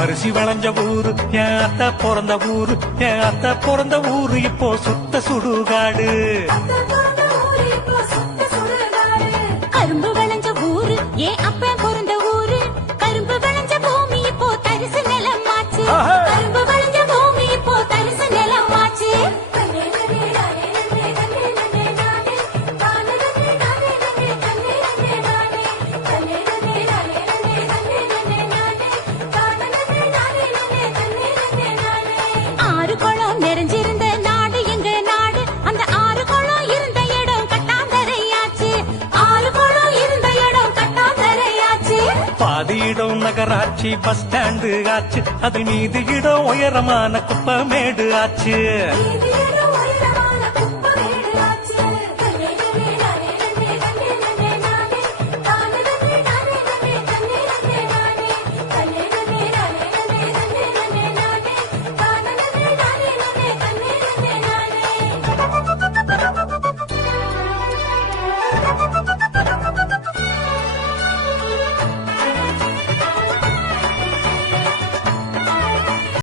அரிசி வளைஞ்ச ஊரு என் அத்தை பிறந்த ஊரு, என் அத்தை பிறந்த ஊரு இப்போ சுத்த சுடுகாடு. கரும்பு விளைஞ்ச ஊரு ஏன் அப்ப பிறந்த ஊரு, கரும்பு விளைஞ்ச பூமி இப்போ தரிசு நிலமாச்சு, கரும்பு விளைஞ்ச பூமி இப்போ தரிசு நிலமாச்சு. ஆறு குளம் நிறைஞ்சிருந்த நாடு எங்க நாடு, அந்த ஆறு குளம் இருந்த இடம் கட்டாந்தரையாச்சு, ஆறு குளம் இருந்த இடம் கட்டாந்தரையாச்சு. பாதி இடம் நகராட்சி பஸ் ஸ்டாண்டு ஆச்சு, அதில் மீதி இடம் உயரமான குப்பமேடு ஆச்சு.